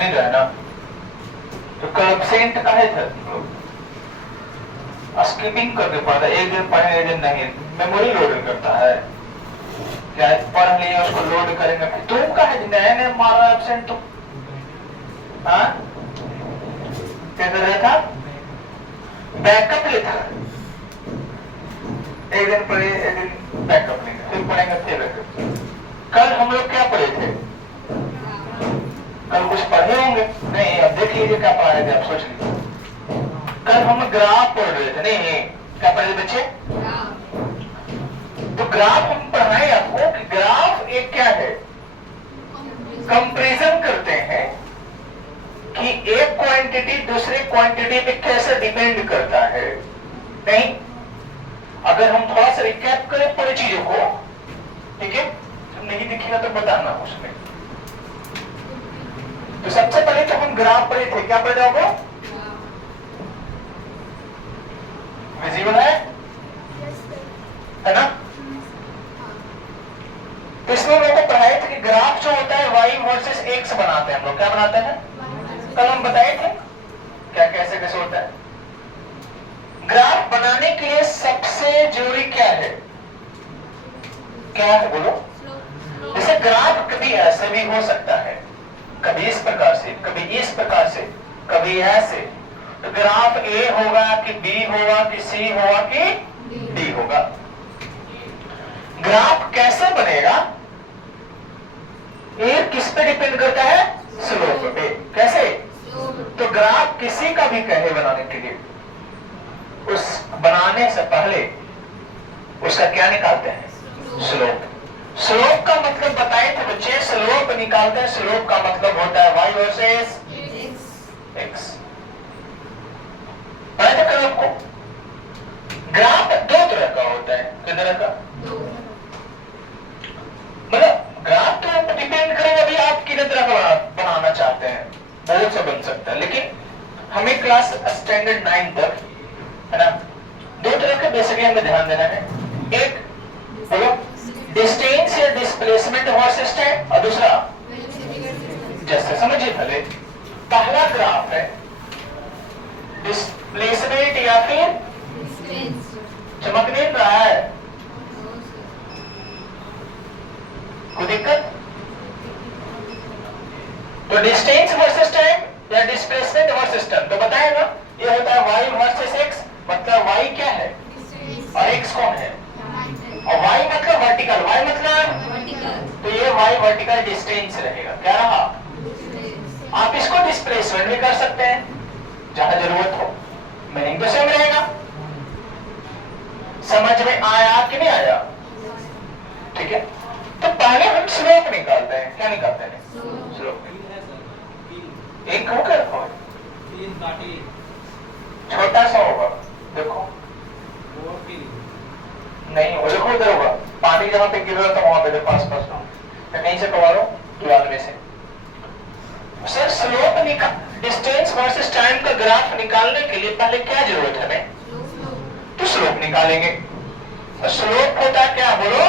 नहीं रहा ना, तो कर्वसेंट का है था स्किपिंग करके पढ़ा, एक दिन पढ़े एक दिन नहीं, मेमोरी लोडिंग करता है क्या, पढ़ लिया उसको लोड करेंगे, तुम का है नया नया मारा एब्सेंट तुम, हाँ क्या कर रहा था, बैकअप लेता, एक दिन पढ़े एक दिन बैकअप लेंगे, फिर पढ़ेंगे फिर कल हम लोग क्या पढ़े थे, कल कुछ पढ़े होंगे नहीं, अब देख लीजिए क्या पढ़ाए थे, आप सोच लीजिए। कल हम ग्राफ पढ़ रहे थे, नहीं क्या पढ़े थे बच्चे, तो ग्राफ हम पढ़ाए आपको कि ग्राफ एक क्या है, कंपैरिजन करते हैं कि एक क्वांटिटी दूसरे क्वांटिटी पे कैसे डिपेंड करता है। नहीं, अगर हम थोड़ा सा रिकैप करें पूरी चीजों को, ठीक है, जब नहीं दिखेगा तो बताना उसमें। तो सबसे पहले तो हम ग्राफ पढ़े थे, क्या पढ़े आपको, विजिबल है ना, तो इसमें हम लोग को पढ़ाए थे कि ग्राफ जो होता है y वर्सेस x बनाते हैं हम लोग, क्या बनाते हैं, कल हम बताए थे क्या कैसे कैसे होता है। ग्राफ बनाने के लिए सबसे जरूरी क्या है, क्या है बोलो, जैसे ग्राफ कभी ऐसे भी हो सकता है, कभी इस प्रकार से, कभी इस प्रकार से, कभी ऐसे, तो ग्राफ A होगा कि B होगा कि C होगा कि D होगा। ग्राफ कैसे बनेगा, ये किस पे डिपेंड करता है, स्लोप पे, कैसे, तो ग्राफ किसी का भी कहे बनाने के लिए, उस बनाने से पहले उसका क्या निकालते हैं, स्लोप। स्लोप का मतलब बताए थे बच्चे, स्लोप निकालते हैं, स्लोप का मतलब होता है y वर्सेस x, पता है कल आपको। ग्राफ दो तरह का होता है, किस तरह का, मतलब ग्राफ तो डिपेंड करेगा अभी आप किस तरह का बनाना चाहते हैं, बहुत सा बन सकता है, लेकिन हमें क्लास स्टैंडर्ड 9 तक है ना, दो तरह के बेसिकली हमें ध्यान देना है, एक बोलो डिस्टेंस या डिस्प्लेसमेंट वर्सेस टाइम, और दूसरा जैसे समझिए पहले, पहला ग्राफ है डिस्प्लेसमेंट या फिर चमक नहीं रहा है, कोई दिक्कत, तो डिस्टेंस वर्सेस टाइम या डिस्प्लेसमेंट वर्सेस टाइम, तो बताएगा ये होता है y वर्सेस x, मतलब y क्या है और x कौन है, और y मतलब वर्टिकल, y मतलब, तो ये y वर्टिकल डिस्टेंस रहेगा, क्या रहा, आप इसको डिस्प्लेसमेंट भी कर सकते हैं जहां जरूरत हो, मीनिंग तो सेम रहेगा। समझ में आया कि नहीं आया, ठीक है, तो पहले हम स्लोप निकालते हैं, क्या निकालते हैं, स्लोप, एक होगा छोटा सा होगा, देखो नहीं वो देखो इधर होगा, पानी जहां पे गिर रहा था वहां पे देखो आसपास में, मैं कहीं से करवा रहा हूं दीवार में से। सर स्लोप निकाल, डिस्टेंस वर्सेस टाइम का ग्राफ निकालने के लिए पहले क्या जरूरत है हमें, तो स्लोप निकालेंगे। स्लोप होता है क्या बोलो,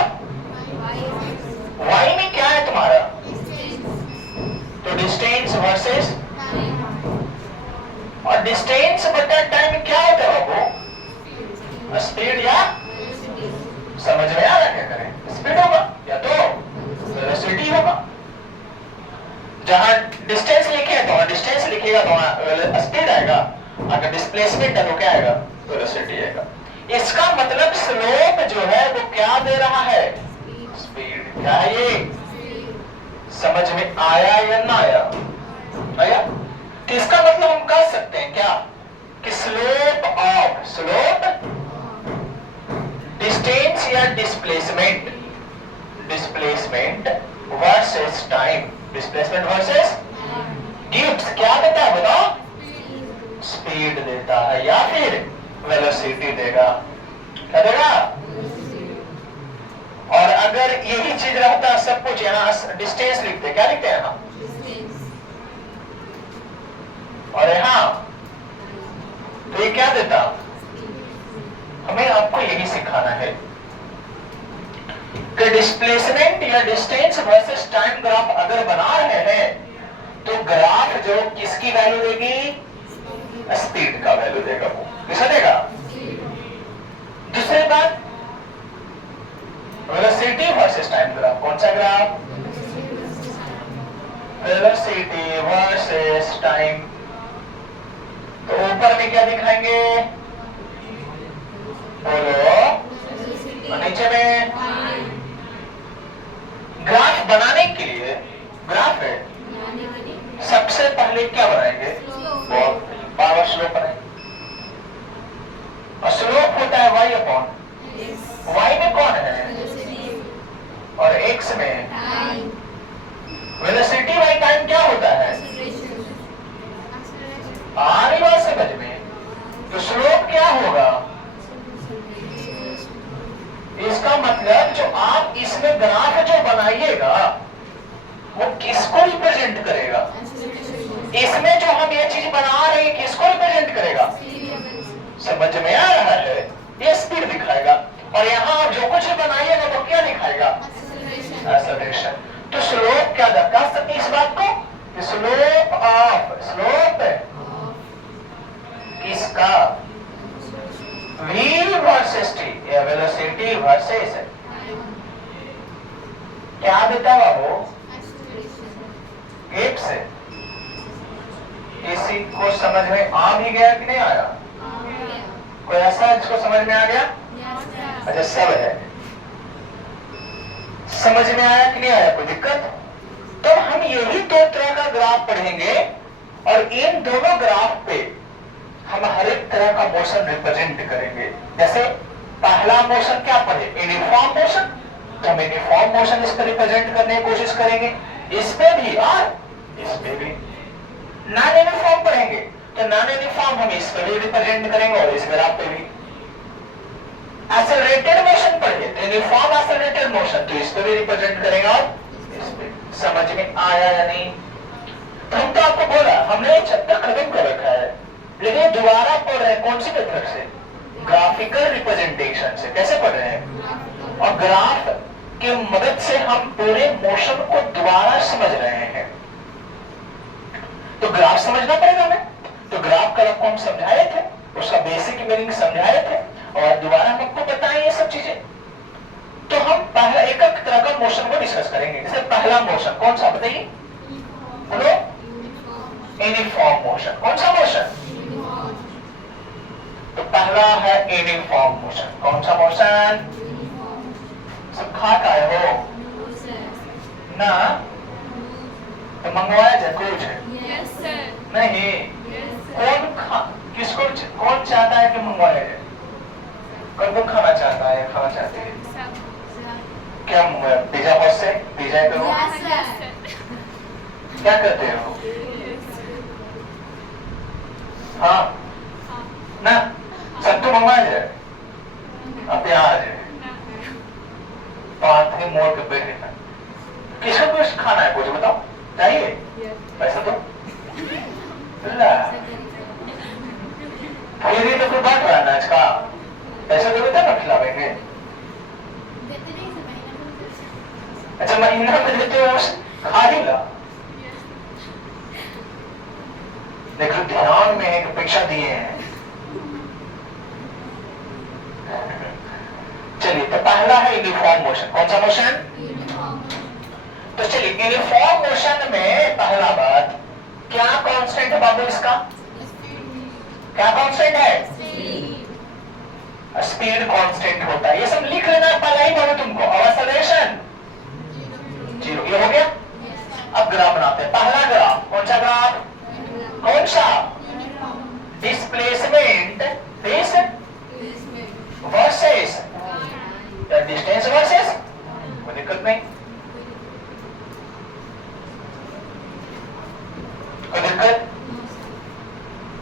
y में क्या है तुम्हारा, तो डिस्टेंस वर्सेस, और डिस्टेंस बटा टाइम क्या होता है वो, स्पीड या, समझ में आ रहा क्या करें, स्पीड होगा या तो वेलोसिटी होगा, जहां डिस्टेंस लिखे है तो डिस्टेंस लिखेगा तो स्पीड आएगा, अगर डिस्प्लेसमेंट है तो क्या आएगा, वेलोसिटी आएगा। इसका मतलब स्लोप जो है वो क्या दे रहा है, स्पीड, क्या है ये, समझ में आया या ना आया, आया, तो इसका मतलब हम कह सकते हैं क्या कि स्लोप ऑफ, स्लोप डिस्टेंस या displacement, displacement versus time, displacement versus gives क्या देता है बताओ, स्पीड देता है या फिर वेलोसिटी देगा, क्या देगा, और अगर यही चीज रहता सब कुछ, यहाँ डिस्टेंस लिखते, क्या लिखते हैं यहाँ, और यहाँ तो ये क्या देता, हमें आपको यही सिखाना है कि डिस्प्लेसमेंट या डिस्टेंस वर्सेस टाइम ग्राफ अगर बना रहे हैं तो ग्राफ जो किसकी वैल्यू देगी? स्पीड का वैल्यू देगा, वो किसका देगा? दूसरी बात, वेलोसिटी वर्सेस टाइम ग्राफ। कौन सा ग्राफ? Velocity versus time. तो ऊपर में क्या दिखाएंगे? बोलो। और नीचे में ग्राफ बनाने के लिए, ग्राफ है, सबसे पहले क्या बनाएंगे? पावर स्लोप बनाएंगे। और स्लोप होता है y अपॉन, y में कौन है? और x में वेलोसिटी बाई टाइम क्या होता है? आ रही बात समझ में? तो स्लोप क्या होगा? इसका मतलब जो आप इसमें ग्राफ जो बनाइएगा वो किसको रिप्रेजेंट करेगा? इसमें जो हम ये चीज बना रहे हैं किसको रिप्रेजेंट करेगा? समझ में आ रहा है? ये स्पीड दिखाएगा। और यहाँ जो कुछ बनाइएगा वो क्या दिखाएगा? एक्सेलरेशन। तो स्लोप क्या दर्शा सकते इस बात को? स्लोप ऑफ, स्लोप किसका? v वर्सेस t, या वेलोसिटी वर्सेस क्या देता है वो? x से। किसी को समझ में आ भी गया कि नहीं आया? कोई ऐसा जिसको समझ में आ गया? अच्छा, सब है। समझ में आया कि नहीं आया? कोई दिक्कत? तो हम यही दो तरह का ग्राफ पढ़ेंगे और इन दोनों ग्राफ पे हम हर एक तरह का मोशन रिप्रेजेंट करेंगे। जैसे पहला मोशन क्या पढ़े? Uniform motion. तो हम यूनिफॉर्म मोशन इस पर रिप्रेजेंट करने की कोशिश करेंगे, इस पे भी और इस पे भी। नॉन यूनिफॉर्म पढ़ेंगे तो नॉन यूनिफॉर्म हम इस पे भी रिप्रेजेंट करेंगे और इस ग्राफ पे भी। एक्सेलरेटेड मोशन पढ़े तो यूनिफॉर्म एक्सेलरेटेड मोशन तो इस पे भी रिप्रेजेंट करेंगे और इस पे। समझ में आया या नहीं? तो हम तो आपको बोला, हमने ये चैप्टर खत्म कर रखा है, लेकिन दोबारा पढ़ रहे हैं। कौन सी मेथड से? ग्राफिकल रिप्रेजेंटेशन से। कैसे पढ़ रहे हैं? और ग्राफ की मदद से हम पूरे मोशन को दोबारा समझ रहे हैं। तो ग्राफ समझना पड़ेगा हमें। तो ग्राफ का आपको हम समझाए थे, उसका बेसिक मीनिंग समझाए थे और दोबारा हम आपको बताएं ये सब चीजें। तो हम पहला एक एक तरह का मोशन को डिस्कस करेंगे। जैसे पहला मोशन कौन सा बताइए? बोलो। Uniform motion. कौन सा मोशन? तो पहला है यूनिफॉर्म मोशन। कौन सा मोशन? सब खा का है हो ना? तो मंगवाया जाए कुछ? Yes, sir. नहीं। Yes, sir. किसको कौन चाहता है कि मंगवाया जाए? कौन खाना चाहता है? खाना चाहते हैं? क्या मंगवाया? पिज्जा हाउस से? पिज्जा करो। Yes, sir. क्या करते हो? हाँ ना? सत्तू मंगवाया जाए? अब प्याज बात है मोड़ के बैठे ना। किसको कुछ खाना है? कुछ बताओ। चाहिए? पैसा तो फिर तो कोई बात रहा है आज का। पैसा तो बता ना खिलावेंगे। अच्छा, महीना में देते हो खा ही ला। देखो ध्यान में एक अपेक्षा दिए हैं। चलिए, तो पहला है यूनिफॉर्म मोशन। कौन सा मोशन? तो चलिए, यूनिफॉर्म मोशन में पहला बात क्या कांस्टेंट है बाबू इसका? क्या कांस्टेंट है? स्पीड कांस्टेंट होता है। ये सब लिख लेना पहले ही बोलो तुमको। और एक्सेलरेशन 0। ये हो गया। अब ग्राफ बनाते हैं। पहला ग्राफ कौन सा ग्राफ? कौन सा? Displacement this versus distance versus. कोई दिक्कत नहीं, कोई दिक्कत?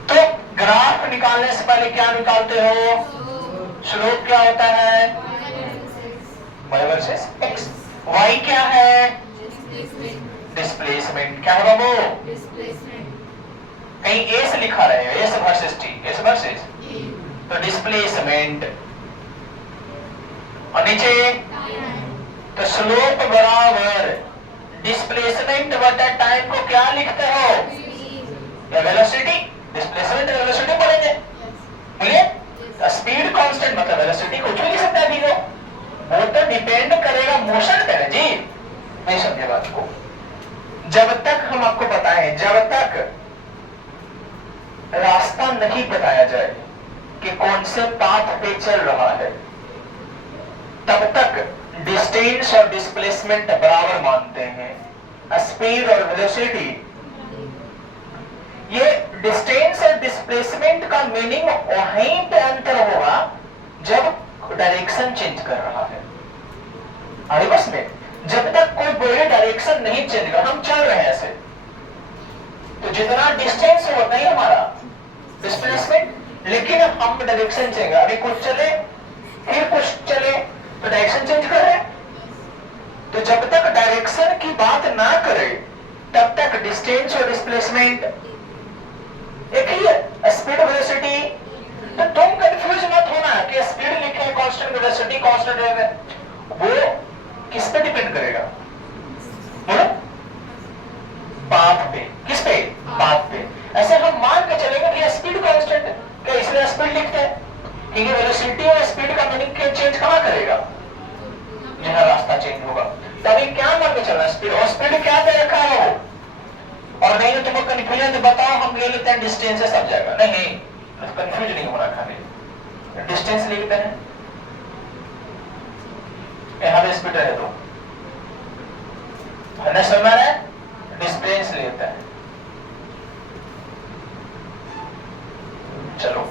तो ग्राफ निकालने से पहले क्या निकालते हो? स्लोप क्या होता है? y versus x। y क्या है? डिस्प्लेसमेंट। क्या है बाबू? कहीं a से लिखा रहे हैं, s versus t, s versus तो डिस्प्लेसमेंट। और नीचे तो स्लोप बराबर डिस्प्लेसमेंट बटा टाइम को क्या लिखते हो? या वेलोसिटी, डिस्प्लेसमेंट वेलोसिटी बोलेंगे, बोलिए। स्पीड कांस्टेंट मतलब वेलोसिटी कुछ भी नहीं सकता अभी वो तो डिपेंड करेगा मोशन पे जी। नहीं समझे बात को। जब तक हम आपको बताएं, जब तक रास्ता नहीं बताया जाए कि कौन से पाथ पे चल रहा है, तब तक डिस्टेंस और डिस्प्लेसमेंट बराबर मानते हैं, स्पीड और वेलोसिटी। ये डिस्टेंस और डिस्प्लेसमेंट का मीनिंग वहीं पे अंतर होगा जब डायरेक्शन चेंज कर रहा है। अरे बस में जब तक कोई बॉडी डायरेक्शन नहीं चेंज कर, हम चल रहे हैं ऐसे, तो जितना डिस्टेंस होता है हमारा डिस्प्लेसमेंट, लेकिन हम डायरेक्शन चेंज, अभी कुछ चले फिर कुछ चले तो डायरेक्शन चेंज कर रहे हैं। तो जब तक डायरेक्शन की बात ना करे तब तक डिस्टेंस और डिस्प्लेसमेंट एक ही है, स्पीड वेलोसिटी। तो तुम कंफ्यूज मत होना कि स्पीड लिखे हैं कांस्टेंट, वेलोसिटी कांस्टेंट है, वो किस पे डिपेंड करेगा? बोलो, पाथ पे। किस पे? पाथ पे। ऐसे हम मान के चलेंगे कि स्पीड कांस्टेंट है, क्या इसलिए स्पीड लिखते हैं? क्योंकि वेलोसिटी और स्पीड का मीनिंग चेंज कहां करेगा? जहां रास्ता चेंज होगा। तभी क्या मान के चलना, स्पीड और स्पीड क्या दे रखा है वो। और नहीं तो तुमको कंफ्यूजन तो बताओ, हम ले लेते हैं डिस्टेंस से सब जाएगा। नहीं, कंफ्यूज नहीं होना, खाली डिस्टेंस लिखते हैं, यहां पे स्पीड है तो हमें समझ है, डिस्टेंस लेता है। चलो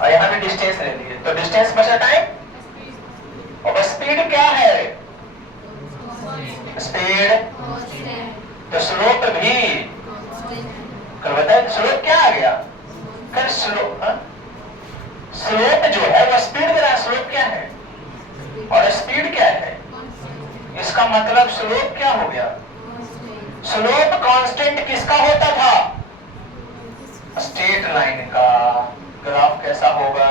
और यहां पे डिस्टेंस ले लिए, तो डिस्टेंस बचा टाइम। और स्पीड क्या है? स्पीड तो स्लोप भी, कल बताए स्लोप क्या आ गया? कल स्लोप, स्लोप जो है वो स्पीड दे रहा है, स्लोप क्या है और स्पीड क्या है? इसका मतलब स्लोप क्या हो गया? स्लोप कांस्टेंट किसका होता था? स्ट्रेट लाइन का। ग्राफ कैसा होगा?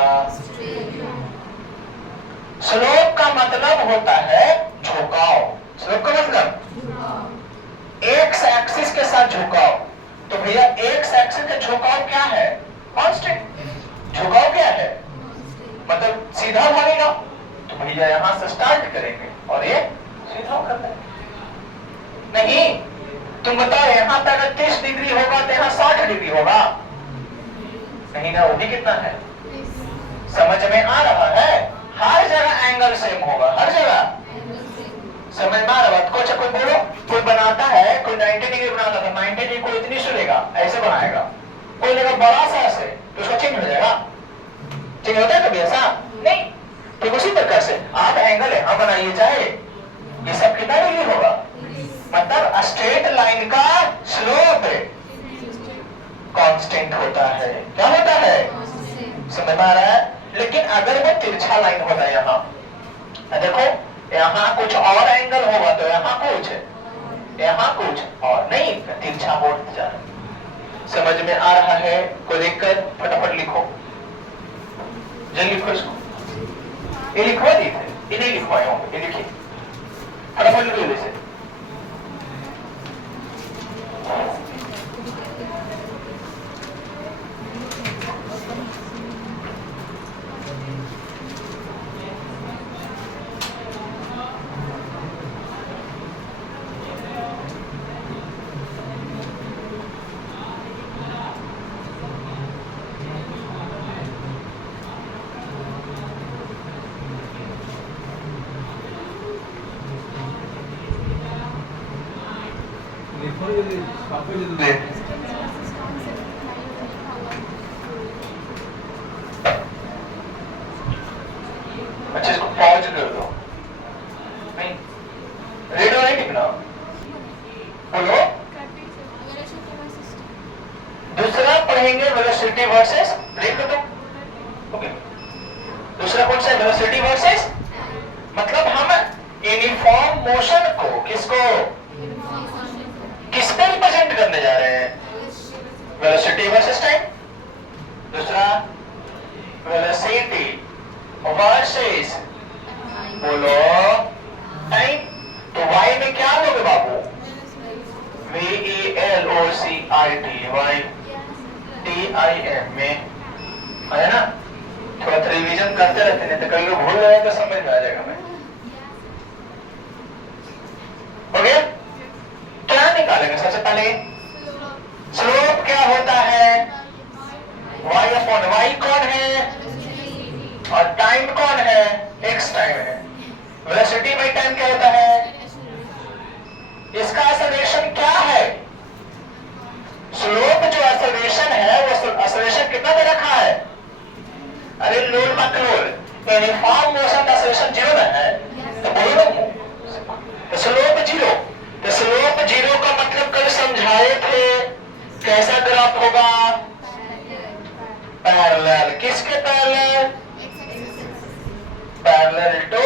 स्लोप का मतलब होता है झुकाव। स्लोप का मतलब एक्स एक्सिस के साथ झुकाव। तो भैया एक्स एक्सिस का झुकाव क्या है? कांस्टेंट। झुकाव क्या है? मतलब सीधा भागेगा, तो भैया यहां से स्टार्ट करेंगे और ये सीधा करना है। नहीं, तुम बताओ यहां पे अगर 30 डिग्री होगा तो यहां 60 डिग्री होगा? नहीं ना, वो भी कितना है? समझ में आ रहा है? हर जगह एंगल सेम होगा, हर जगह समझ में आ रहा है? कुछ कोई बोलो, कोई बनाता है, कोई 90 डिग्री बनाता था, 90 डिग्री को इतनी से लेगा, ऐसे बनाएगा। कोई लेगा बड़ा सा ऐसे, तो उसका चेंज हो जाएगा। चेंज होता है कभी ऐसा? नहीं। तो उसी प्रकार से आप एंगल यहां बनाइए, चाहे ये सब कितना डिग्री होगा? मतलब स्ट्रेट लाइन का स्लोप कांस्टेंट होता है। क्या होता है? समझ में आ रहा है? लेकिन अगर वो तिरछा लाइन होता है, यहाँ देखो, यहाँ कुछ और एंगल होगा तो यहाँ कुछ, यहाँ कुछ और, नहीं तिरछा बोर्ड जा रहा। समझ में आ रहा है? कोई दिक्कत? फटाफट लिखो, जल्दी लिखो इसको। ये लिखवा दी थे, ये नहीं लिखवाए होंगे, ये लिखिए फटाफट लिखो इसे। अच्छा, इसको पॉज कर दो। नहीं, रेडियो नहीं टिकना। बोलो, दूसरा पढ़ेंगे वेलोसिटी वर्सेस, लिख दो। ओके, दूसरा कौन सा? वेलोसिटी वर्सेस, मतलब हम यूनिफॉर्म मोशन को किसको, किस पे रिप्रेजेंट करने जा रहे हैं? Velocity versus time. दूसरा वेलोसिटी वर्सेस, बोलो, टाइम। तो y में क्या लोगे बाबू? VELOCITY, y। VIM में, है ना? थोड़ा रिवीजन करते रहते, नहीं तो कई लोग भूल गए तो समझ में आ जाएगा। मैं हो गया? क्या निकालेंगे सबसे पहले? स्लोप क्या होता है? y अपॉन y कौन है और टाइम कौन है? x टाइम है। वेलोसिटी बाई टाइम क्या होता है? इसका एक्सेलरेशन क्या है? स्लोप जो एक्सेलरेशन है वो एक्सेलरेशन कितना दे रखा है? अरे लोड मत लोड, यूनिफॉर्म मोशन एक्सेलरेशन 0 है तो बोलो तो स्लोप 0। तो स्लोप 0 का मतलब कल समझाए थे कैसा ग्राफ होगा? पैरेलल। किसके पैरेलल? पैरेलल टू,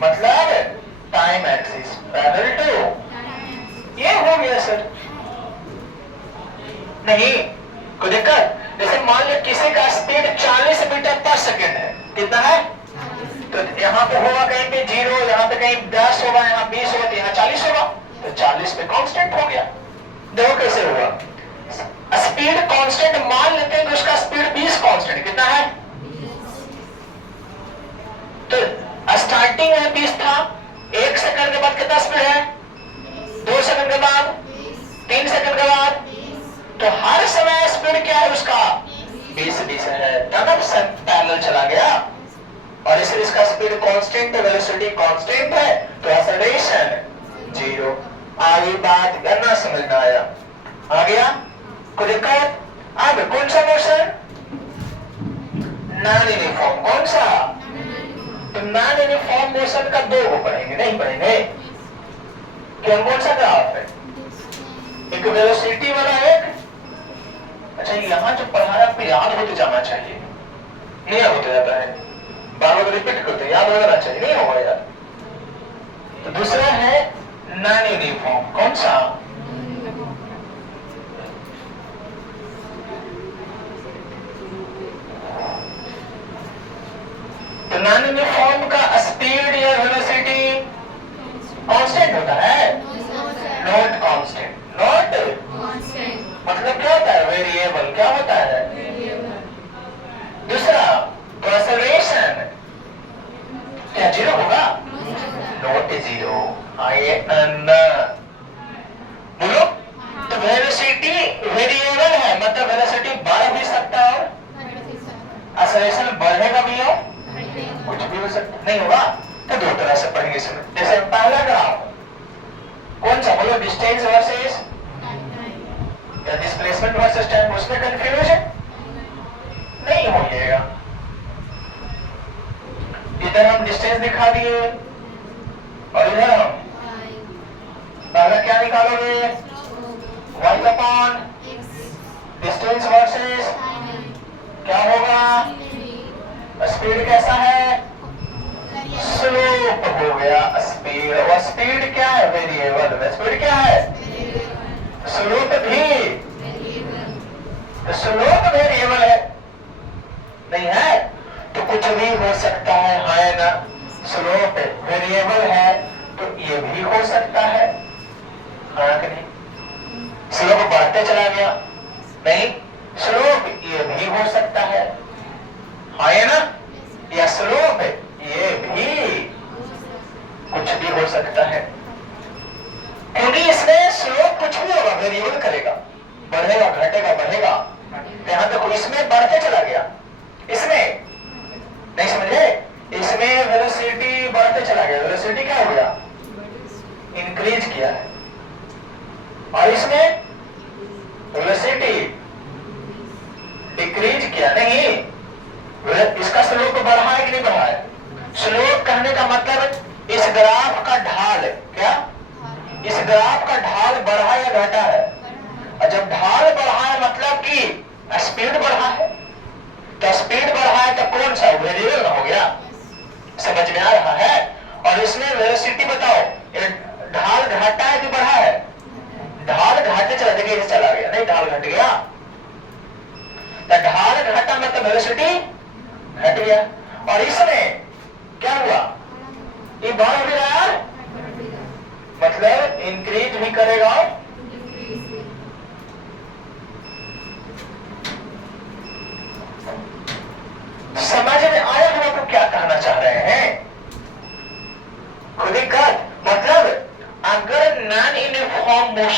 मतलब टाइम एक्सिस पैरेलल टू। ये हो गया सर। नहीं कोई दिक्कत? जैसे मान लो किसी का स्पीड 40 मीटर पर सेकंड है, कितना है? तो यहाँ पे होगा कहीं पे 0, यहाँ पे कहीं 10 होगा, यहाँ 20 होगा, तो यहाँ 40 होगा, तो 40 पे कांस्टेंट हो गया। देखो कैसे हुआ। स्पीड कांस्टेंट मान लेते हैं कि उसका स्पीड 20 कांस्टेंट कितना है? तो स्टार्टिंग में 20 था, 1 सेकंड के बाद कितना स्पीड है? 2 सेकंड के बाद, 3 सेकंड के बाद, तो हर समय स्पीड क्या है उसका? 20 है। तब पैरेलल चला गया और इसलिए इसका स्पीड कांस्टेंट है, वेलोसिटी कांस्टेंट है, तो एक्सेलरेशन 0। आगे बात करना समझ में आया? आ गया? कोई दिक्कत? अब कौन सा मोशन? Non uniform. कौन सा? तो नॉन यूनिफॉर्म मोशन का 2 को पढ़ेंगे, नहीं पढ़ेंगे? कौन सा ग्राफ है? एक वेलोसिटी वाला एक। अच्छा यहाँ जो पढ़ाया आपको याद होते जाना चाहिए, नहीं होते जाता है, बार बार रिपीट करते, याद हो जाना चाहिए, नहीं होगा यार। तो दूसरा है नॉन यूनिफॉर्म। कौन सा? तो नॉन यूनिफॉर्म का स्पीड या वेलोसिटी कांस्टेंट होता है, नॉट कांस्टेंट। नॉट मतलब क्या होता है? वेरिएबल। क्या होता है? दूसरा एक्सेलरेशन क्या 0 होगा? नॉट 0। आइए बोलो। तो वेलोसिटी वेरिएबल है, मतलब वेलोसिटी बढ़ भी सकता है और एक्सेलरेशन बढ़ेगा भी और कुछ भी हो सकता नहीं होगा। तो 2 तरह से पढ़ेंगे इसमें। जैसे पहला ग्राफ कौन सा? बोलो डिस्टेंस वर्सेस या डिस्प्लेसमेंट वर्सेस टाइम। उसमें कंफ्यूजन नहीं होइएगा। इधर हम डिस्टेंस दिखा दिए और इधर हम पहला क्या निकालोगे? y अपॉन डिस्टेंस वर्सेस क्या होगा? स्पीड कैसा है? स्लोप हो गया स्पीड। और स्पीड क्या है? वेरिएबल। स्पीड क्या है? स्लोप भी। स्लोप वेरिएबल है, नहीं है? तो कुछ भी हो सकता है ना? स्लोप वेरिएबल है तो ये भी हो सकता है, हाँ कि नहीं? स्लोप बढ़ते चला गया, नहीं? स्लोप ये भी हो सकता है, है ना? या स्लोप ये भी कुछ भी हो सकता है, क्योंकि इसमें स्लोप कुछ भी होगा, वेरिएबल करेगा, बढ़ेगा घटेगा बढ़ेगा। यहां तक इसमें बढ़ते चला गया, इसमें नहीं समझे? इसमें वेलोसिटी बढ़ते चला गया, वेलोसिटी क्या हो गया? इंक्रीज किया है। और इसमें वेलोसिटी डिक्रीज किया, नहीं? इसका स्लोप बढ़ा है कि नहीं बढ़ा है? स्लोप कहने का मतलब इस ग्राफ का ढाल, क्या इस ग्राफ का ढाल बढ़ा या घटा है? और जब ढाल बढ़ा है मतलब कि स्पीड बढ़ा है, तो स्पीड बढ़ा है तो कौन सा? वेरिएबल हो गया। समझ में आ रहा है? और इसमें वेलोसिटी बताओ, ढाल घटा है कि बढ़ा है? ढाल घाटे चला, देखिए चला गया, नहीं ढाल घट गया। तो ढाल घटा मतलब वेलोसिटी घट गया। और इसमें क्या हुआ? ये बढ़ भी रहा है, मतलब इंक्रीज भी करेगा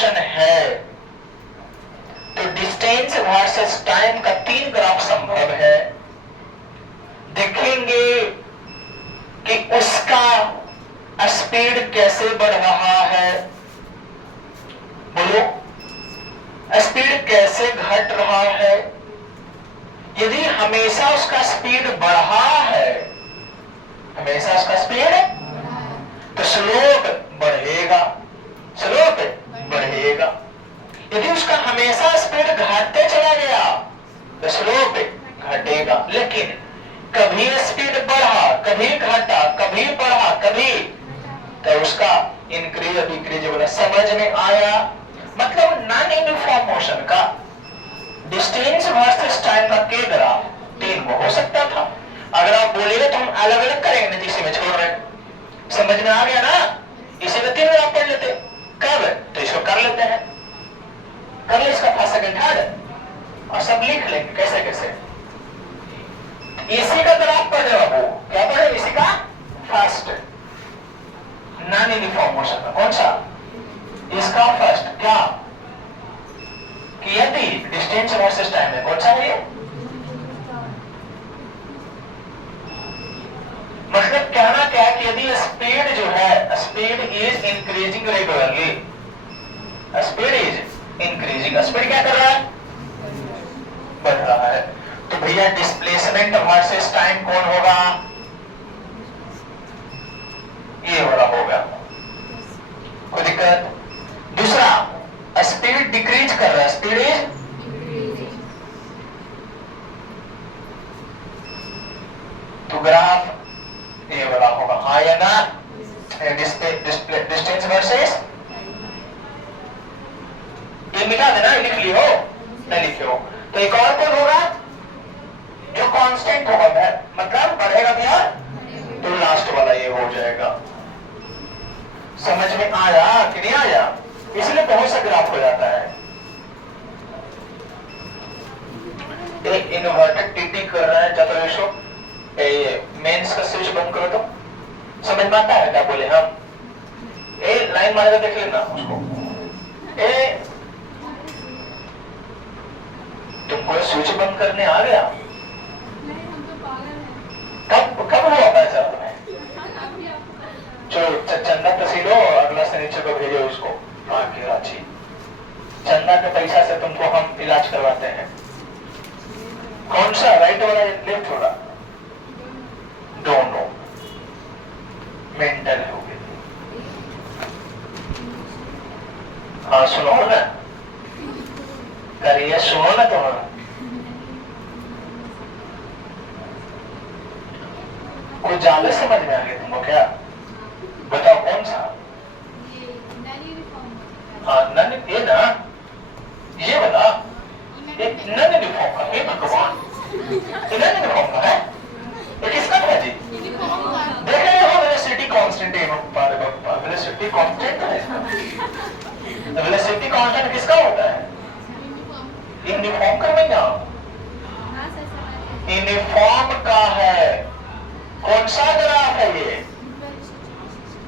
मोशन है तो डिस्टेंस वर्सेस टाइम का 3 ग्राफ संभव है। देखेंगे कि उसका स्पीड कैसे बढ़ रहा है, बोलो स्पीड कैसे घट रहा है। यदि हमेशा उसका स्पीड बढ़ा है, हमेशा उसका स्पीड तो स्लोप बढ़ेगा, स्लोप बढ़ेगा। यदि उसका हमेशा स्पीड घटते चला गया तो स्लोप घटेगा। लेकिन कभी स्पीड बढ़ा, कभी घटा, कभी बढ़ा, कभी, तो उसका इंक्रीज डिक्रीज वाला समझ में आया। मतलब नॉन यूनिफॉर्म मोशन का डिस्टेंस वर्सेस टाइम का के ग्राफ 3 वो हो सकता था। अगर आप बोलेंगे तो हम अलग अलग करेंगे, नहीं इसी में छोड़ रहे हैं। समझ में आ गया ना? इसी में 3 ग्राफ पढ़ लेते। कब? तो इसको कर लेते हैं, कर ले इसका फर्स्ट सेकंड थर्ड और सब लिख लेंगे कैसे कैसे। इसी का ग्राफ पढ़े बाबू, क्या पढ़े? इसी का फर्स्ट नॉन यूनिफॉर्म मोशन का कौन सा? इसका फर्स्ट क्या कि यदि डिस्टेंस वर्सेस टाइम है, कौन सा है ये? मतलब कहना क्या है कि यदि स्पीड जो है, speed is increasing regularly, speed is increasing, speed क्या कर रहा है? बढ़ रहा है। तो भैया डिस्प्लेसमेंट वर्सेस टाइम कौन होगा? ये वाला होगा। कोई दिक्कत? दूसरा स्पीड डिक्रीज कर रहा है, स्पीड इज तो ग्राफ ये वाला होगा, हाँ या ना? डिस्टेंस वर्सेस ये मिटा देना, लिख लियो, नहीं लिखियो। तो एक और कौन होगा जो कांस्टेंट होगा, मतलब बढ़ेगा भैया, तो लास्ट वाला ये हो जाएगा। समझ में आया कि नहीं आया? इसलिए बहुत सा ग्राफ हो जाता है। एक इन्वर्टेड टीटी कर रहा है चतुर्वेशो, मेंस का स्विच बंद करो तो समझ में आता है क्या बोले हम? लाइन मारेगा, देख लेना उसको। तुमको स्विच बंद करने आ गया? कब कब हुआ पैसा तुम्हें? चलो चंदा तहसील हो, अगला शनिचर को भेजो उसको आके रांची। चंदा के पैसा से तुमको हम इलाज करवाते हैं। कौन सा, राइट वाला लेफ्ट वाला? दोनों मेंटल हो गए। हाँ सुनो ना, करिए सुनो ना तुम। कोई ज्यादा समझ में आ गया तुमको क्या? बताओ कौन सा? हाँ नन, ये ना, ये वाला, ये नन यूनिफॉर्म का है। भगवान, ये नन यूनिफॉर्म का है। ये किसका है जी? देख रहे हो वेलोसिटी कांस्टेंट है, वेलोसिटी कांस्टेंट है इसका। वेलोसिटी कांस्टेंट किसका होता है? यूनिफॉर्म का नहीं ना, यूनिफॉर्म का है। कौन सा ग्राफ है ये?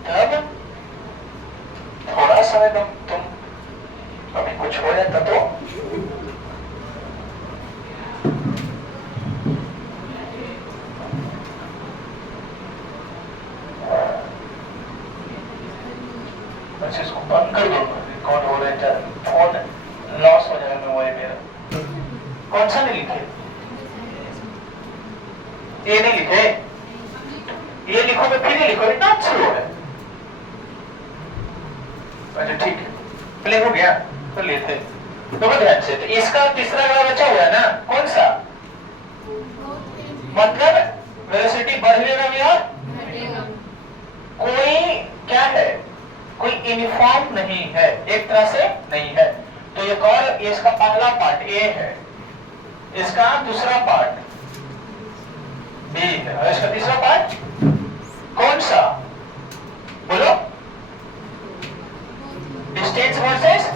तब थोड़ा सा तुम अभी कुछ हो जाता तो अच्छा इसको बंद कर दो। कौन हो रहा है? फोन लॉस हो जाएगा वही मेरा। कौन सा नहीं लिखे? ये नहीं लिखे, ये लिखोगे फिर ये लिखोगे, इतना अच्छा है। अच्छा ठीक है, प्ले हो गया तो लेते तो ध्यान से। तो इसका तीसरा ग्राफ बचा हुआ है ना, कौन सा? मतलब वेलोसिटी बढ़ेगा भैया, कोई क्या है, कोई यूनिफॉर्म नहीं है, एक तरह से नहीं है। तो एक और, इसका पहला पार्ट ए है, इसका दूसरा पार्ट बी है, और इसका तीसरा पार्ट कौन सा? बोलो। डिस्टेंस वर्सेस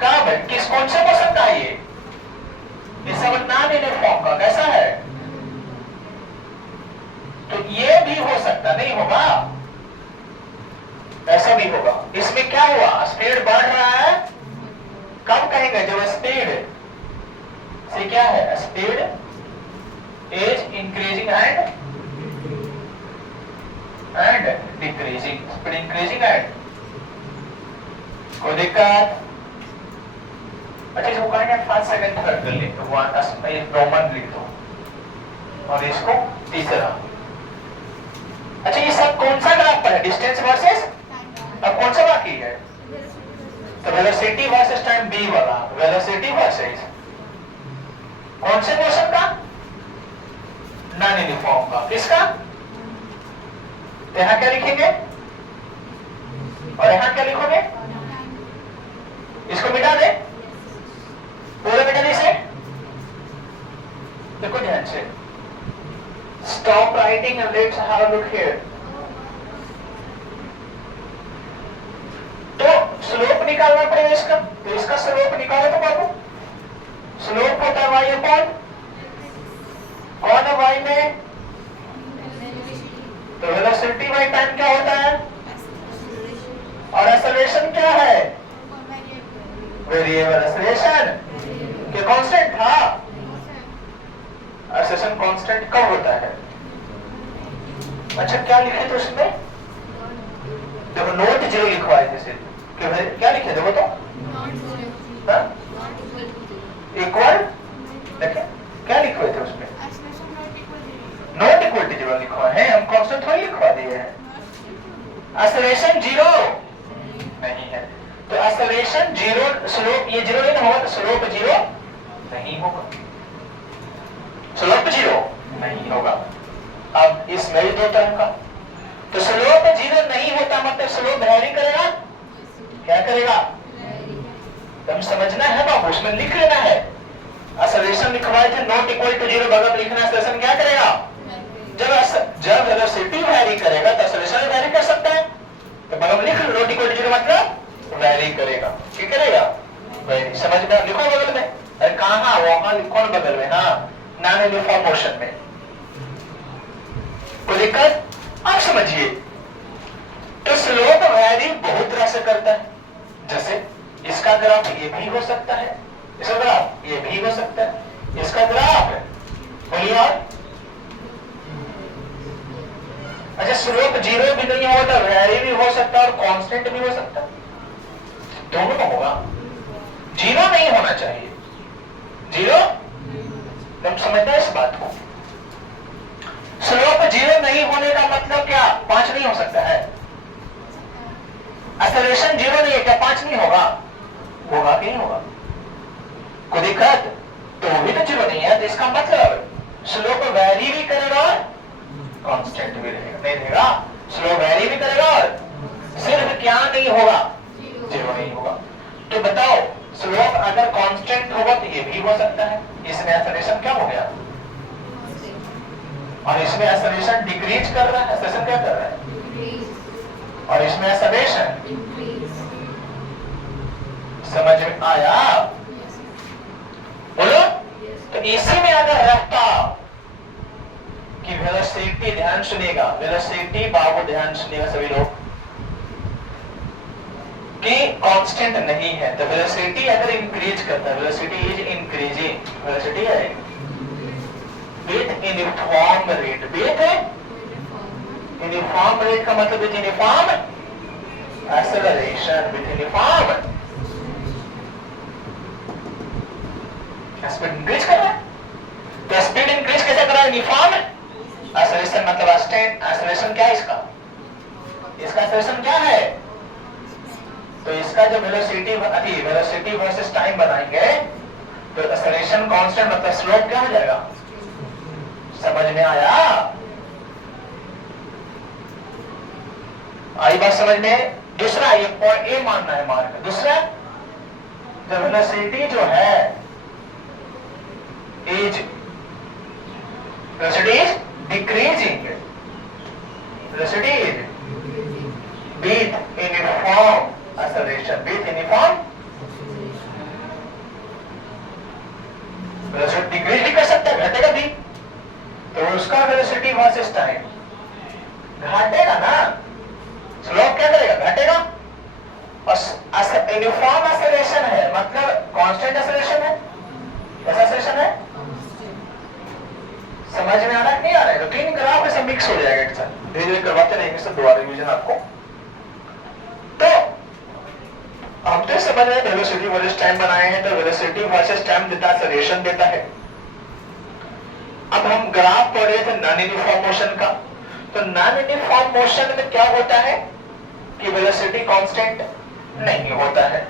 कब, किस कौन से मोशन का ये? ये सब नॉन यूनिफॉर्म का। कैसा है? तो ये भी हो सकता, नहीं होगा? ऐसा भी होगा। इसमें क्या हुआ, स्पीड बढ़ रहा है। कब कहेंगे, जब स्पीड से क्या है, speed is increasing and decreasing, speed increasing and, कोई दिक्कत? अच्छा इसको कहेंगे 5 सेकंड थर्ड कर ले, तो रोमन लिख दो और इसको तीसरा। अच्छा ये सब कौन सा ग्राफ पर है, डिस्टेंस वर्सेस, अब कौन सा बाकी है, तो वेलोसिटी वर्सेस टाइम बी वाला, वेलोसिटी वर्सेस कौन से मोशन का, नॉन यूनिफॉर्म का, किसका, तो यहां क्या लिखेंगे और यहां क्या लिखोगे, इसको मिटा दे, पूरे मिटाने से, देखो ध्यान से, stop writing and let's have a look here. तो स्लोप निकालना पड़ेगा इसका, तो इसका स्लोप निकालो तो बाबू, स्लोप होता है y अपॉन कौन है y में, तो वेलोसिटी बाय टाइम क्या होता है, और एक्सेलरेशन क्या है, वेरिएबल एक्सेलरेशन के कांस्टेंट था, एक्सेलरेशन कांस्टेंट कब होता है। अच्छा क्या लिखे थे उसमें, देखो नोट 0 लिखवाए थे, क्या लिखे थे वो, तो इक्वल, देखिए क्या लिखवाए थे उसमें, नॉट इक्वल टू 0 लिखवाए हैं, हम कांस्टेंट थोड़ी लिखवा दिए हैं। एक्सेलरेशन 0 नहीं है, तो एक्सेलरेशन 0, स्लोप ये 0 नहीं होगा, तो स्लोप 0 नहीं होगा, स्लोप 0 नहीं होगा। अब इसमें भी दो तरह का, तो स्लोप 0 नहीं होता मतलब स्लोप वैरी करेगा, क्या करेगा, तुम समझना है बाबू, उसमें लिख लेना है। एक्सेलरेशन लिखवाए थे नॉट इक्वल टू 0, बगल में लिखना, एक्सेलरेशन क्या करेगा, जब वेलोसिटी वैरी करेगा तो एक्सेलरेशन वैरी कर सकता है, तो बगल में लिख लो नॉट इक्वल टू 0 मतलब वैरी करेगा, क्या करेगा, वैरी, समझ में, लिखो बगल में, अरे कहां, वहां लिखो बगल में, हाँ नॉन यूनिफॉर्म मोशन में, कोई दिक्कत, आप समझिए। तो स्लोप वैरी बहुत तरह से करता है, जैसे इसका ग्राफ ये भी हो सकता है, इसका ग्राफ ये भी हो सकता है, इसका ग्राफ बोलिए और, अच्छा स्लोप 0 भी नहीं होता, वैरी भी हो सकता है और कांस्टेंट भी हो सकता है, दोनों होगा, 0 नहीं होना चाहिए, 0 तुम समझते हैं इस बात को, स्लोप 0 नहीं होने का मतलब क्या, 5 नहीं हो सकता है, एक्सेलरेशन 0 नहीं है क्या, 5 नहीं होगा, होगा कि नहीं होगा, कोई दिक्कत, तो वो भी तो 0 नहीं है, तो इसका मतलब स्लोप वैरी भी करेगा और कांस्टेंट भी रहेगा, नहीं रहेगा, स्लोप वैरी भी करेगा और सिर्फ क्या नहीं होगा, 0 नहीं होगा। तो बताओ स्लोप अगर कांस्टेंट होगा तो ये भी हो सकता है, इसमें एक्सेलरेशन क्या हो गया, और इसमें एक्सेलरेशन डिक्रीज कर रहा है, एक्सेलरेशन क्या कर रहा है, और इसमें एक्सेलरेशन, समझ में आया, बोलो। तो इसी में अगर रहता कि वेलोसिटी, ध्यान सुनिएगा, वेलोसिटी बाबू ध्यान सुनिएगा सभी लोग, कि कांस्टेंट नहीं है, तो वेलोसिटी अगर इंक्रीज करता है, वेलोसिटी इज इंक्रीजिंग, वेलोसिटी है with uniform rate, with uniform rate का मतलब with uniform acceleration, with uniform speed increase कर रहा है, तो स्पीड इंक्रीज कैसे कर रहा है, यूनिफॉर्म एक्सेलरेशन, मतलब एक्सेलरेशन क्या है इसका, एक्सेलरेशन क्या है, तो इसका जो वेलोसिटी वर्सेस टाइम बनाएंगे तो एक्सेलरेशन कांस्टेंट मतलब स्लोप क्या हो जाएगा, समझ में आया, आई बात समझ में। दूसरा ये पॉइंट ए मानना है मार्क, दूसरा जब वेलोसिटी जो है is velocity is decreasing, velocity is with uniform acceleration, with uniform, velocity decrease भी कर सकता है, घटेगा भी, तो उसका वेलोसिटी वर्सेस टाइम घटेगा ना, स्लोप क्या करेगा, घटेगा यूनिफॉर्म एक्सेलरेशन है मतलब कांस्टेंट एक्सेलरेशन है, कैसा एक्सेलरेशन है? समझ में आ रहा है नहीं आ रहा है? तो तीन ग्राफ सब मिक्स हो जाएगा एक साथ, धीरे धीरे करवाते रहेंगे सब दोबारा रिवीजन आपको। तो हम तो समझ रहे हैं वेलोसिटी वर्सेस टाइम बनाए हैं, तो वेलोसिटी वर्सेस टाइम देता है एक्सेलरेशन देता है। अब हम ग्राफ पढ़ रहे थे नॉन यूनिफॉर्म मोशन का, तो नॉन यूनिफॉर्म मोशन में क्या होता है कि वेलोसिटी कांस्टेंट नहीं होता है।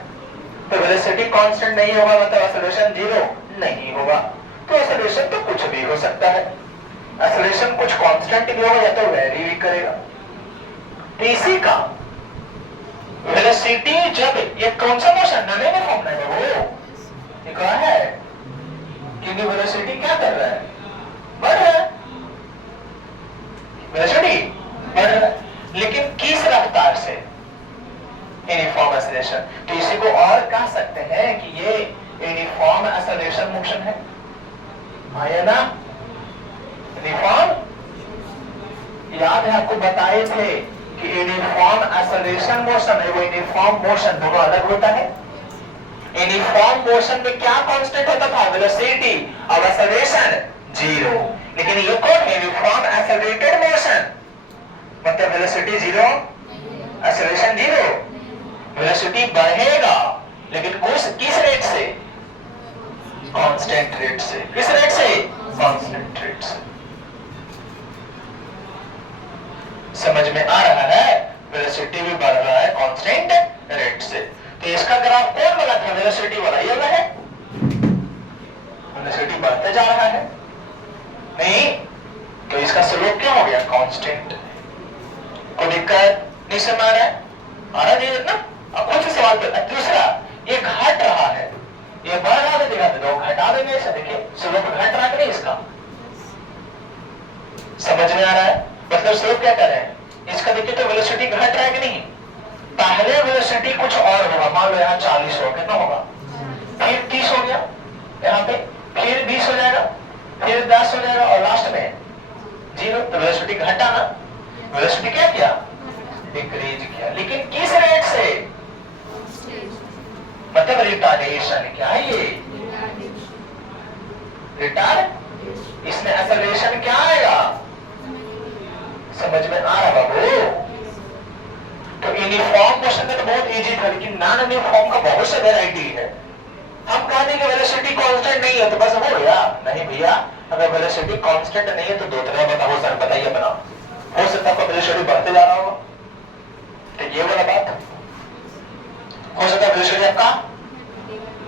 तो वेलोसिटी कांस्टेंट नहीं होगा मतलब एक्सेलरेशन जीरो नहीं होगा। तो एक्सेलरेशन तो कुछ भी हो सकता है, एक्सेलरेशन कुछ कांस्टेंट भी होगा या तो वेरी भी करेगा। तो इसी का वेलोसिटी जब ये कौन सा मोशन नॉन यूनिफॉर्म है वो ये कहा है क्योंकि वेलोसिटी क्या कर रहा है, बढ़ रहा है, वेलोसिटी बढ़ रहा है लेकिन किस रफ्तार से, यूनिफॉर्म एक्सेलरेशन। तो इसी को और कह सकते हैं कि ये यूनिफॉर्म एक्सेलरेशन मोशन है, आया ना? यूनिफॉर्म याद है आपको बताए थे कि यूनिफॉर्म एक्सेलरेशन मोशन है वो यूनिफॉर्म मोशन दोनों अलग होता है। यूनिफॉर्म मोशन में क्या कांस्टेंट होता था, वेलोसिटी, और एक्सेलरेशन जीरो। लेकिन ये कौन है, यूनिफॉर्म एक्सेलरेटेड मोशन मतलब velocity zero, acceleration zero. Velocity बढ़ेगा लेकिन किस रेट से, कांस्टेंट रेट से। किस रेट से, कांस्टेंट रेट से। समझ में आ रहा है? वेलोसिटी भी बढ़ रहा है कांस्टेंट रेट से। तो इसका ग्राफ कौन वाला था, वेलोसिटी वाला ये वाला है, वेलोसिटी बढ़ते जा रहा है नहीं, तो इसका स्लोप क्या हो गया, कांस्टेंट। कोई दिक्कत नहीं समझ आ रहा है? आ रहा है ना? अब कौन से सवाल पे, दूसरा ये घट रहा है, ये बढ़ रहा है, दिखा दो घटा देंगे इसे, देखिए स्लोप घट रहा है नहीं इसका, समझ में आ रहा है? मतलब स्लोप क्या कर रहे हैं इसका, देखिए तो वेलोसिटी घट रहा है कि नहीं। पहले वेलोसिटी कुछ और होगा, मान लो यहाँ 40 हो, कितना होगा, फिर 30 हो गया यहाँ पे, फिर 20 हो जाएगा, फिर 10 हो जाएगा और लास्ट में जीरो। तो वेलोसिटी घटा ना, वेलोसिटी क्या किया, डिक्रीज किया, लेकिन किस रेट से, मतलब रिटार्डेशन। क्या है ये, रिटार्ड। इसमें एक्सेलरेशन क्या आएगा, समझ में आ रहा बाबू? तो यूनिफॉर्म मोशन में तो बहुत इजी था, लेकिन नॉन यूनिफॉर्म का बहुत सा वैरायटी है। हम कहते हैं कि वेलोसिटी कांस्टेंट नहीं है तो बस हो गया, नहीं भैया, अगर वेलोसिटी कांस्टेंट नहीं है तो दो तरह बताओ सर, बताइए अपना। हो सकता है वेलोसिटी बढ़ते जा रहा होगा, तो ये वाला बात हो सकता है, वेलोसिटी आपका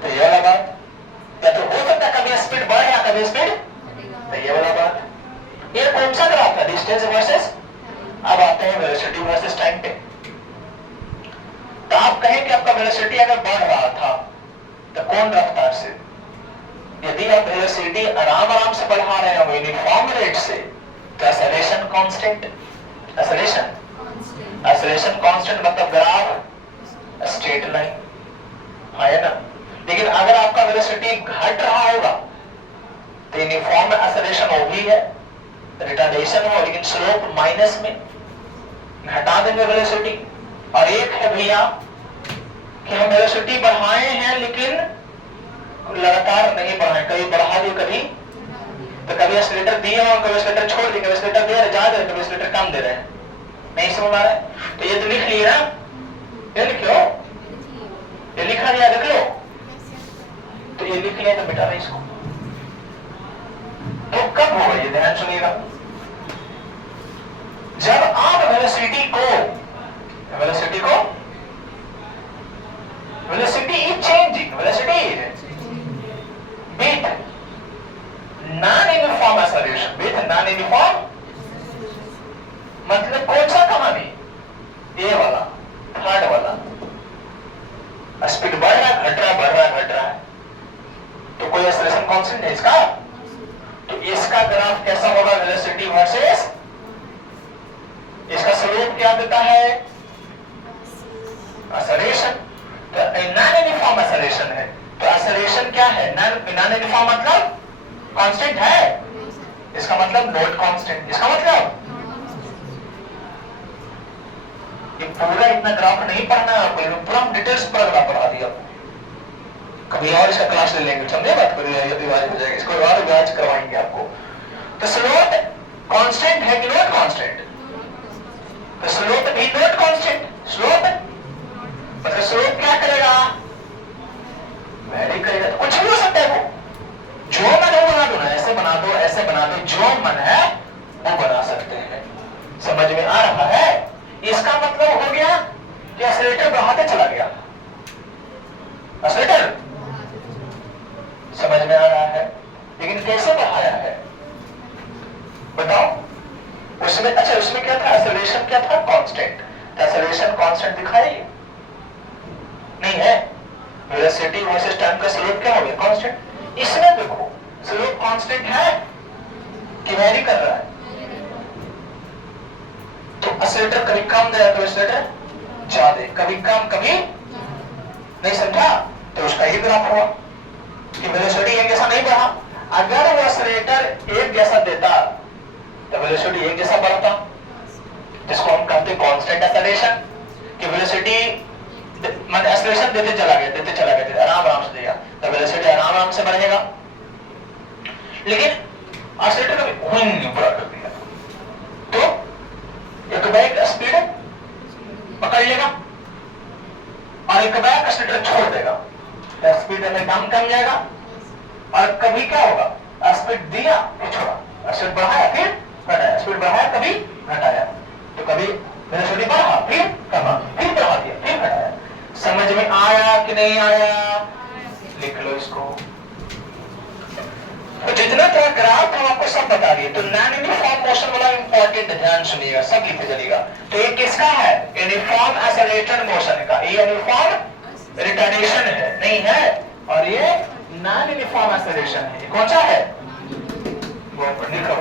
तो ये वाला बात, या तो हो सकता है कभी स्पीड बढ़ या कभी स्पीड, तो ये वाला बात। ये कौन सा ग्राफ है, डिस्टेंस वर्सेस। अब आते हैं वेलोसिटी वर्सेस टाइम पे। तो आप कहें कि आपका वेलोसिटी अगर बढ़ रहा था तो कौन रफ्तार से, यदि आप वेलोसिटी आराम आराम से बढ़ा रहे हैं यूनिफॉर्म रेट से, तो एक्सेलरेशन कांस्टेंट, एक्सेलरेशन कांस्टेंट मतलब ग्राफ स्ट्रेट लाइन है ना। लेकिन अगर आपका वेलोसिटी घट रहा होगा तो यूनिफॉर्म एक्सेलरेशन वो भी है, रिटार्डेशन हो, लेकिन स्लोप माइनस में, घटा देंगे वेलोसिटी। और एक है भैया कि हम वेलोसिटी बढ़ाए हैं लेकिन लगातार नहीं बढ़ाए, कभी बढ़ा दिए कभी, तो कभी एक्सीलरेटर दिए और कभी एक्सीलरेटर छोड़ दिए, कभी एक्सीलरेटर दे रहे ज्यादा, कभी एक्सीलरेटर कम दे रहे हैं, नहीं समझ आ रहा है? तो ये तो लिख लिए ना, ये लिखो, ये लिखा दिया देख लो, तो ये लिख लिया तो बेटा नहीं इसको। तो कब होगा ये, ध्यान सुनिएगा, जब आप वेलोसिटी को velocity is changing, velocity is with non-uniform acceleration, with non-uniform मतलब कौन सा कहानी, ये वाला थर्ड वाला, स्पीड बढ़ रहा है घट रहा है, बढ़ रहा है घट रहा है, तो कोई एक्सेलरेशन कांस्टेंट है इसका। तो इसका ग्राफ कैसा होगा, वेलोसिटी वर्सेस, इसका स्लोप क्या देता है, एक्सेलरेशन। तो नॉन यूनिफॉर्म एक्सेलरेशन है, तो एक्सेलरेशन क्या है, नॉन यूनिफॉर्म मतलब कांस्टेंट है, इसका मतलब नॉट कांस्टेंट, इसका मतलब ये पूरा इतना ग्राफ नहीं पढ़ना है आपको, पूरा हम डिटेल्स पूरा ग्राफ पढ़ा दिया आपको। कभी और इसका क्लास ले लेंगे, समझे बात करिए, ये रिवाइज हो जाएगा, इसको और रिवाइज करवाएंगे आपको। तो स्लोप कांस्टेंट है कि नॉट कांस्टेंट? तो स्लोप भी नॉट कांस्टेंट। स्लोप मतलब स्लोप क्या करेगा? वेरी करेगा। तो कुछ भी हो सकता है वो, जो मन है बना दो ना, ऐसे बना दो, ऐसे बना दो, जो मन है वो बना सकते हैं। समझ में आ रहा है? इसका मतलब हो गया कि एक्सीलरेटर बढ़ाते चला गया। एक्सीलरेटर समझ में आ रहा है, लेकिन कैसे बढ़ाया है बताओ? उसमें अच्छा, उसमें क्या था? एक्सीलरेशन क्या था? कांस्टेंट। एक्सीलरेशन कांस्टेंट दिखाई नहीं है। वेलोसिटी वर्सेस टाइम का स्लोप क्या हो गया? कांस्टेंट। इसमें देखो स्लोप कांस्टेंट है कि वेरी कर रहा है? तो एक्सीलरेटर कभी कम देगा, तो एक्सीलरेटर ज्यादा, कभी कम कभी नहीं, समझा? तो उसका ही ग्राफ हुआ कि वेलोसिटी एक जैसा नहीं बढ़ा। अगर वो एक्सीलरेटर एक जैसा देता तो वेलोसिटी एक जैसा बढ़ता, जिसको हम कहते हैं कांस्टेंट एक्सीलरेशन। कि वेलोसिटी मतलब एक्सीलरेशन देते चला गया, आराम आराम से देगा, तो वेलोसिटी आराम आराम से बढ़ेगा। लेकिन एक्सीलरेटर कभी पूरा कर दिया तो एक बैक स्पीड पकड़ लेगा और एक बैक एक्सीलरेटर छोड़ देगा, तो स्पीड में कम जाएगा। और कभी क्या होगा? स्पीड दिया फिर छोड़ा, स्पीड बढ़ाया फिर घटाया, स्पीड बढ़ाया कभी घटाया, तो कभी वेलोसिटी बढ़ा फिर कमा, फिर बढ़ा दिया फिर घटाया। समझ में आया कि नहीं आया? लिख लो इसको। तो जितना तरह ग्राफ हम आपको सब बता दिए। तो नॉन यूनिफॉर्म मोशन वाला इंपॉर्टेंट, ध्यान सुनिएगा, सब लिखते चलिएगा। तो ये किसका है? यूनिफॉर्म एक्सेलरेटेड मोशन का। ये यूनिफॉर्म रिटार्डेशन है नहीं है, और ये नॉन यूनिफॉर्म एक्सेलरेशन है। कौन सा है? वो लिखो।